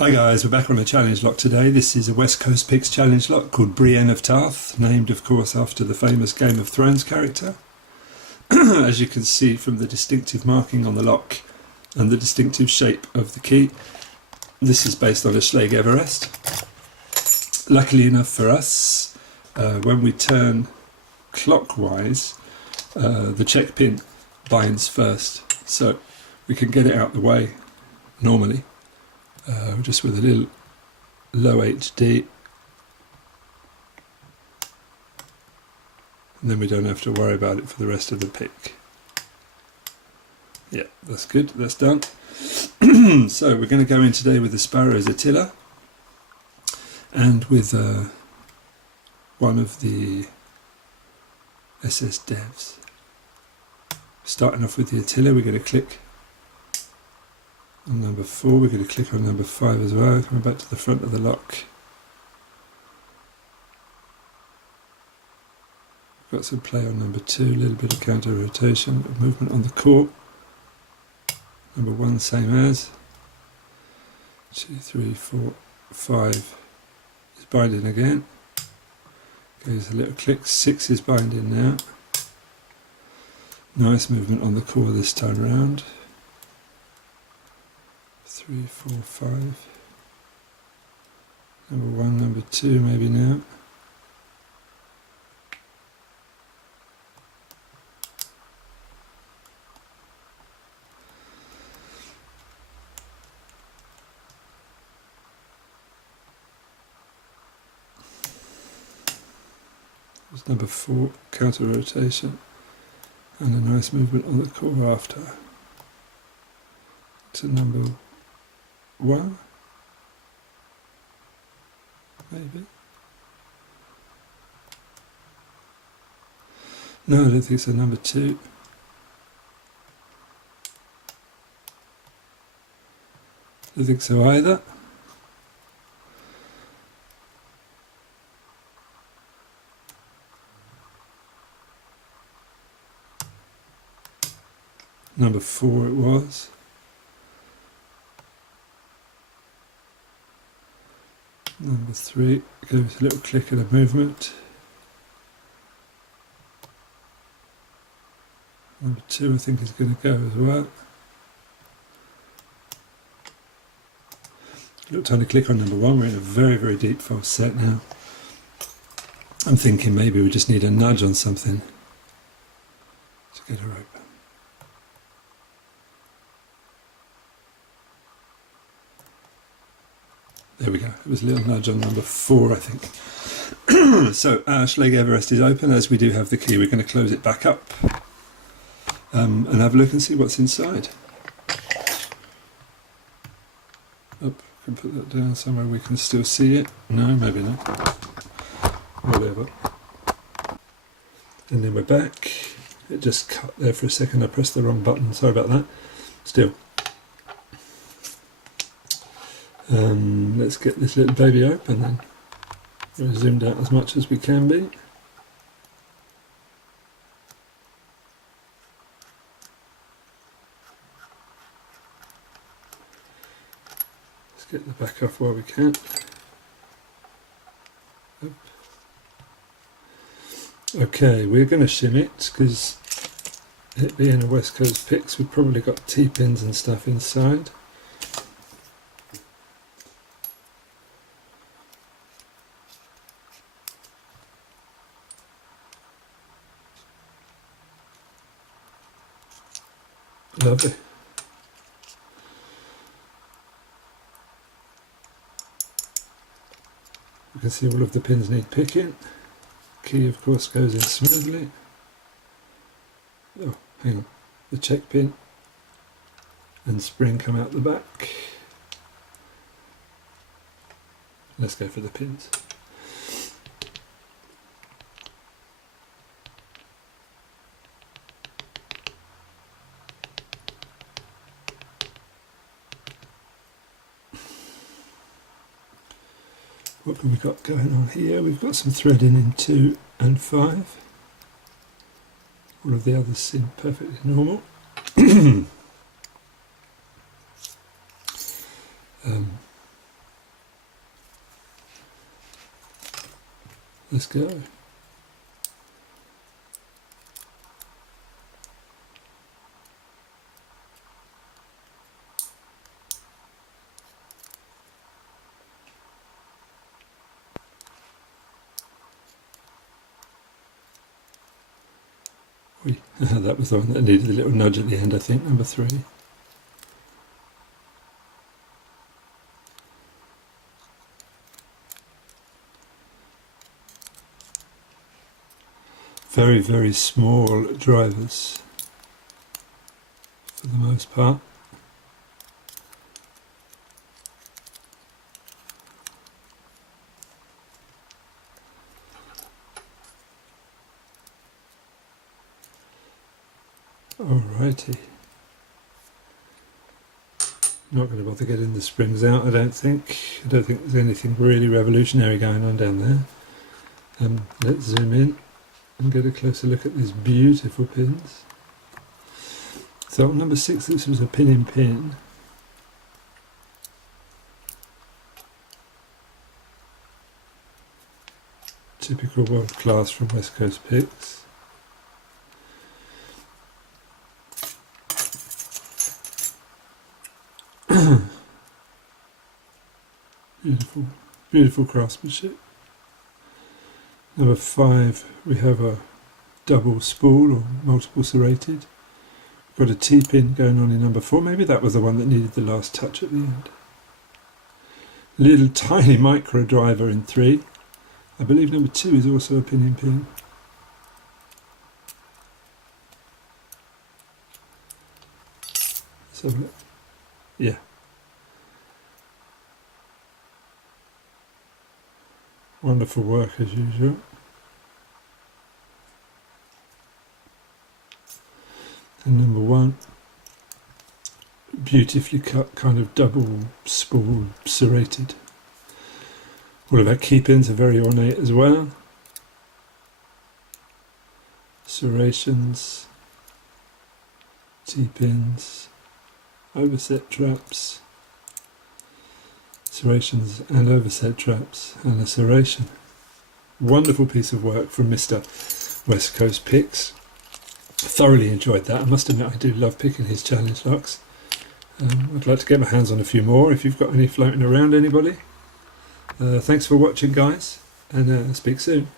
Hi guys, we're back on a challenge lock today. This is a West Coast Picks challenge lock called Brienne of Tarth, named of course after the famous Game of Thrones character. As you can see from the distinctive marking on the lock and the distinctive shape of the key, this is based on a Schlage Everest. Luckily enough for us, when we turn clockwise, the check pin binds first, so we can get it out the way normally. Just with a little low HD, and then we don't have to worry about it for the rest of the pick. Yeah, that's good, that's done. So we're going to go in today with the Sparrow's Attila and with one of the SS Devs. Starting off with the Attila, we're going to click on number 4, we're going to click on number 5 as well, coming back to the front of the lock. Got some play on number 2, a little bit of counter rotation, movement on the core. Number 1 same as. 2, 3, 4, 5 is binding again. Goes a little click, 6 is binding now. Nice movement on the core this time round. 3, 4, 5. Number 1, number 2 maybe now. There's number 4, counter rotation, and a nice movement on the core after. To number 1, maybe. No, I don't think so. Number 2. I don't think so either. Number 4 it was. Number 3, gives a little click and a movement. Number 2 I think is going to go as well. A little tiny click on number 1, we're in a very, very deep false set now. I'm thinking maybe we just need a nudge on something to get her open. There we go, it was a little nudge on number 4 I think. So our Schlage Everest is open. As we do have the key, we're going to close it back up and have a look and see what's inside. Oh, can put that down somewhere we can still see it. No, maybe not. Whatever. And then we're back. It just cut there for a second, I pressed the wrong button, sorry about that. Still. Let's get this little baby open then. We're zoomed out as much as we can be. Let's get the back off while we can. Okay, we're going to shim it because it being a West Coast Picks, we've probably got T-pins and stuff inside. Lovely. You can see all of the pins need picking. Key of course goes in smoothly. Oh, hang on. The check pin and spring come out the back. Let's go for the pins. What have we got going on here? We've got some threading in 2 and 5. All of the others seem perfectly normal. Let's go. That was the one that needed a little nudge at the end, I think, number 3. Very, very small drivers for the most part. Alrighty. Not going to bother getting the springs out, I don't think. I don't think there's anything really revolutionary going on down there. Let's zoom in and get a closer look at these beautiful pins. So on number 6, this was a pin-in-pin. Typical world class from West Coast Picks. Beautiful, beautiful craftsmanship. Number 5, we have a double spool or multiple serrated. Got a T-pin going on in number 4. Maybe that was the one that needed the last touch at the end. Little tiny micro driver in 3. I believe number 2 is also a pin-in-pin. Let's have a look. Yeah. Wonderful work as usual. And number 1, beautifully cut, kind of double spool serrated. All of our key pins are very ornate as well. Serrations, T-pins, overset traps, serrations and overset traps, and a serration. Wonderful piece of work from Mr. West Coast Picks. Thoroughly enjoyed that. I must admit I do love picking his challenge locks. I'd like to get my hands on a few more if you've got any floating around, anybody. Thanks for watching, guys, and speak soon.